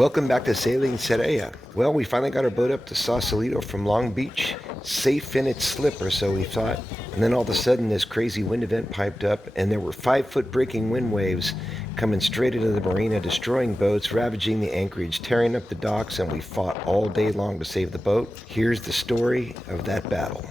Welcome back to Sailing Sereia. Well, we finally got our boat up to Sausalito from Long Beach, safe in its slip, or so we thought. And then all of a sudden this crazy wind event piped up, and there were 5-foot breaking wind waves coming straight into the marina, destroying boats, ravaging the anchorage, tearing up the docks, and we fought all day long to save the boat. Here's the story of that battle.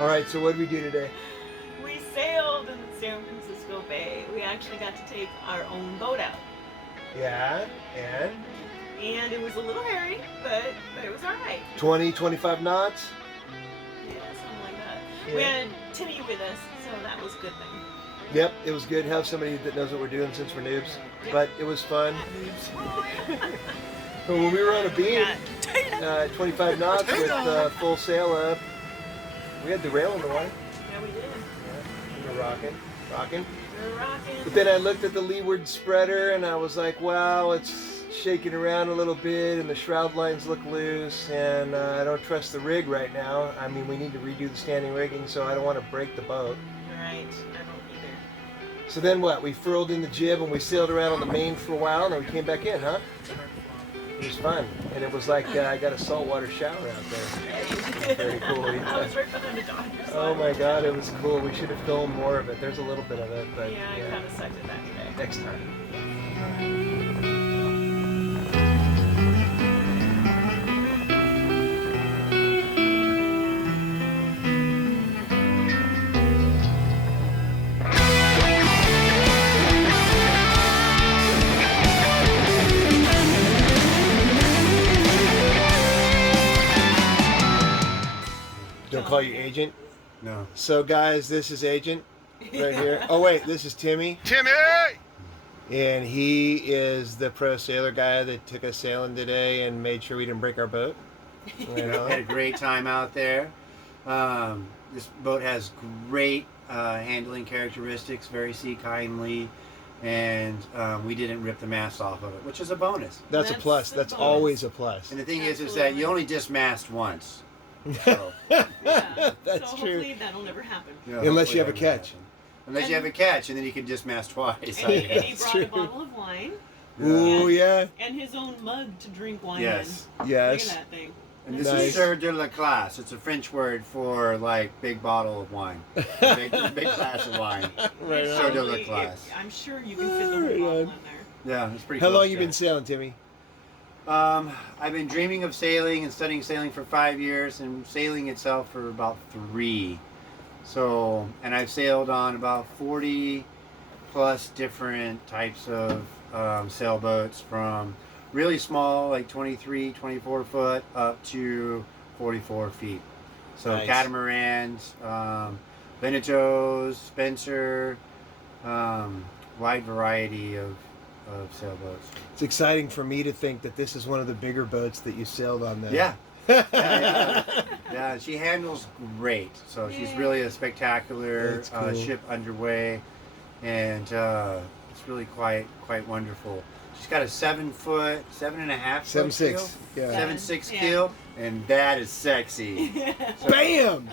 All right, so what did we do today? We sailed in the San Francisco Bay. We actually got to take our own boat out. Yeah, and? And it was a little hairy, but it was all right. 20, 25 knots? Yeah, something like that. Yeah. We had Timmy with us, so that was a good thing. Yep, it was good to have somebody that knows what we're doing since we're noobs. Yep. But it was fun. When we were on a beam, 25 knots with full sail up, we had the rail in the water. Yeah, we did. Yeah, we were rocking. We were rocking. But then I looked at the leeward spreader and I was like, wow, it's shaking around a little bit and the shroud lines look loose, and I don't trust the rig right now. I mean, we need to redo the standing rigging, so I don't want to break the boat. Right, I don't either. So then what? We furled in the jib and we sailed around on the main for a while, and then we came back in, huh? It was fun, and it was like I got a saltwater shower out there. Very cool. I was right behind the Dodgers. Oh my God, it was cool. We should have filmed more of it. There's a little bit of it, but yeah, I kind of sucked at that today. Next time. Don't call you Agent? No. So guys, this is Agent right here. Oh wait, this is Timmy. Timmy! And he is the pro sailor guy that took us sailing today and made sure we didn't break our boat. You know? Had a great time out there. This boat has great handling characteristics, very sea kindly, and we didn't rip the mast off of it, which is a bonus. That's a plus. That's bonus. always a plus. And the thing is that you only dismast once. So, Yeah. That's so true. hopefully that'll never happen. Unless you have a hopefully that catch. will happen. Unless you have a catch, and then you can dismast twice. And he That's brought true. a bottle of wine Ooh, yeah. and his own mug to drink wine Yes. in. Look Yes. at that thing. And this Nice. is Sir de la Classe. It's a French word for like big bottle of wine, big glass of wine. Right It's Sir on. de la probably- Classe. I'm sure you can fit the whole Right bottle on. in there. Yeah, it's pretty. How close long you to been it. sailing, Timmy? I've been dreaming of sailing and studying sailing for 5 years, and sailing itself for about 3. So, and I've sailed on about 40 plus different types of sailboats, from really small, like 23, 24 foot, up to 44 feet. So Nice. catamarans, Venettos, Spencer, wide variety of sailboats. It's exciting for me to think that this is one of the bigger boats that you sailed on there. Yeah. Yeah, she handles great. So she's really a spectacular That's cool. ship underway, and it's really quite wonderful. She's got a 7 foot, 7.5 foot 7.6. keel, Yeah. 7.6 Yeah. keel, and that is sexy. So, Bam!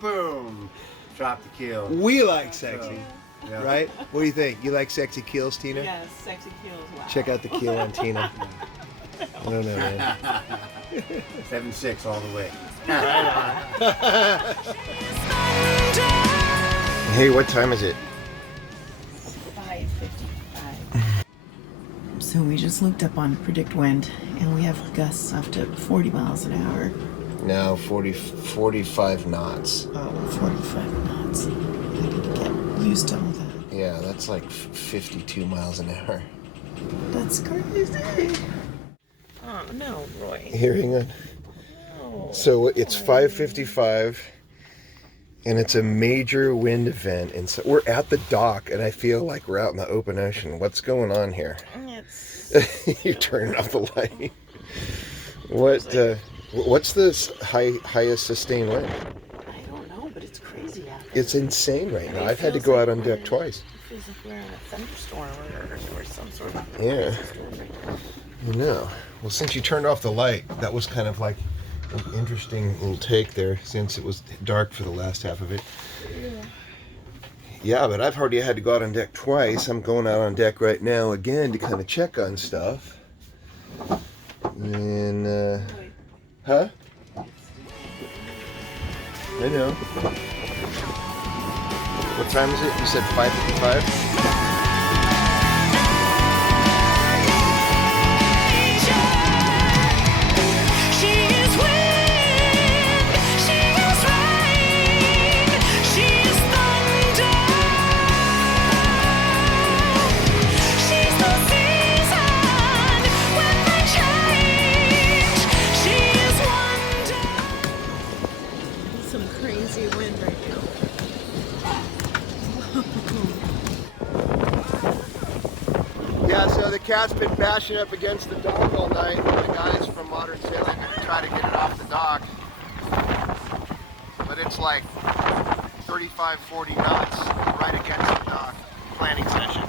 boom, drop the keel. We like sexy, So, yeah. right? What do you think? You like sexy keels, Tina? Yes, sexy keels. Wow. Check out the keel on Tina. I don't know, man. 7.6 all the way. Hey, what time is it? 5:55. So we just looked up on predict wind, and we have gusts up to 40 miles an hour. No, 45 knots. Oh, 45 knots. I need to get used to all that. Yeah, that's like 52 miles an hour. That's crazy. no, Roy. Here, hang on. No. So it's 5:55, and it's a major wind event, and so we're at the dock, and I feel like we're out in the open ocean. What's going on here? It's You turning off the light. What's this highest sustained wind? I don't know, but it's crazy out there. It's insane right now. I've had to go out on deck twice. It feels like we're in a thunderstorm or some sort of Yeah. storm right now. I know. Well, since you turned off the light, that was kind of like an interesting little take there, since it was dark for the last half of it. Yeah, but I've already had to go out on deck twice. I'm going out on deck right now again to kind of check on stuff. And, huh? I know. What time is it? You said 5:55? Some crazy wind right now. Yeah, so the cat's been bashing up against the dock all night. The guys from Modern Sailing are going to try to get it off the dock. But it's like 35, 40 knots right against the dock. Planning session.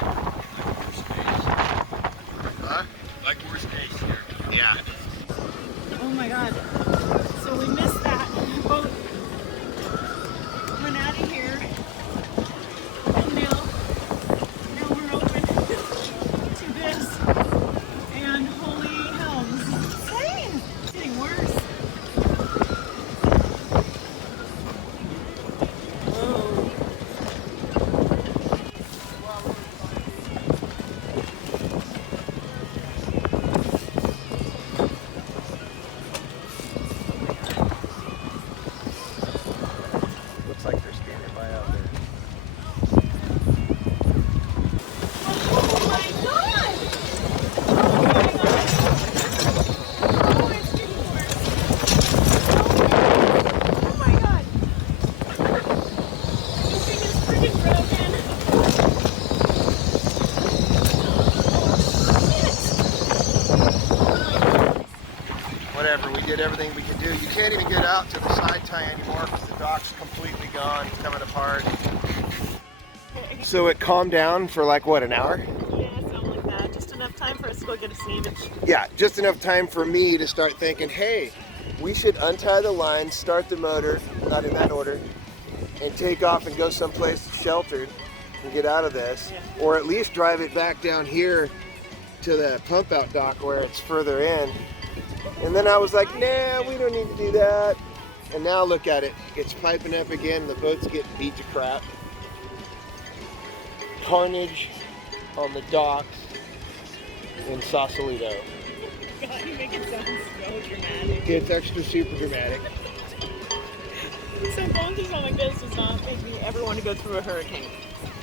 Huh? Like worst case here. Yeah. Oh my god. So we missed that boat. Went out of here. And now we're open to this. And holy hell, this is insane. It's getting worse. Whoa. Looks like they're standing by out there. Oh my god! Oh my god! Oh, it's getting worse. Oh my god! This thing is freaking broken. Whatever, we did everything we could do. You can't even get out to the side tie anymore because the dock's completely gone, it's coming apart. So it calmed down for like, what, an hour? Yeah, something like that. Just enough time for us to go get a sandwich. Yeah, just enough time for me to start thinking, hey, we should untie the line, start the motor, not in that order, and take off and go someplace sheltered and get out of this. Yeah. Or at least drive it back down here to the pump out dock where it's further in. And then I was like, nah, we don't need to do that. And now look at it. It's piping up again. The boat's getting beat to crap. Carnage on the docks in Sausalito. God, you make it sound so dramatic. It's extra super dramatic. So going through something like this does not make me ever want to go through a hurricane.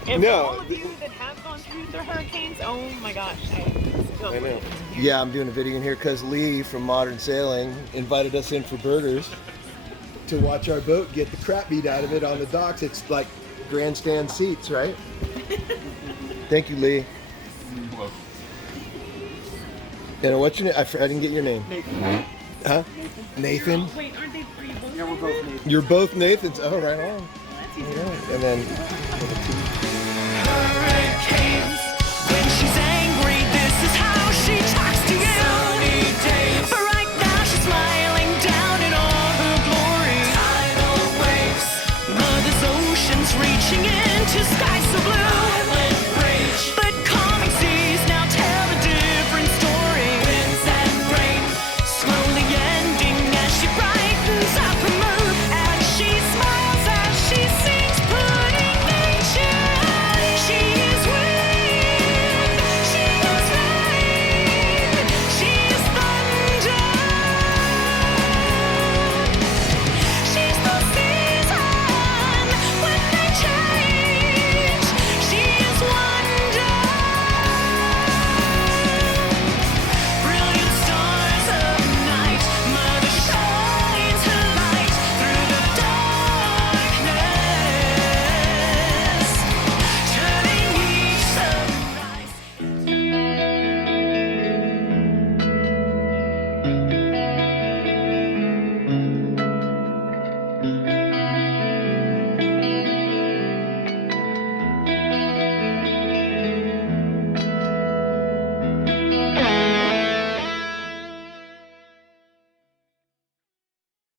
And No. for all of you that have gone through the hurricanes, oh my gosh. I know. Yeah, I'm doing a video in here because Lee from Modern Sailing invited us in for burgers to watch our boat get the crap beat out of it on the docks. It's like grandstand seats, right? Thank you, Lee. And what's your name? I didn't get your name. Nathan. Huh? Nathan? Wait, aren't they three both? Yeah, we're both Nathan. You're both Nathans. Oh, right on. That's easy. All right. And then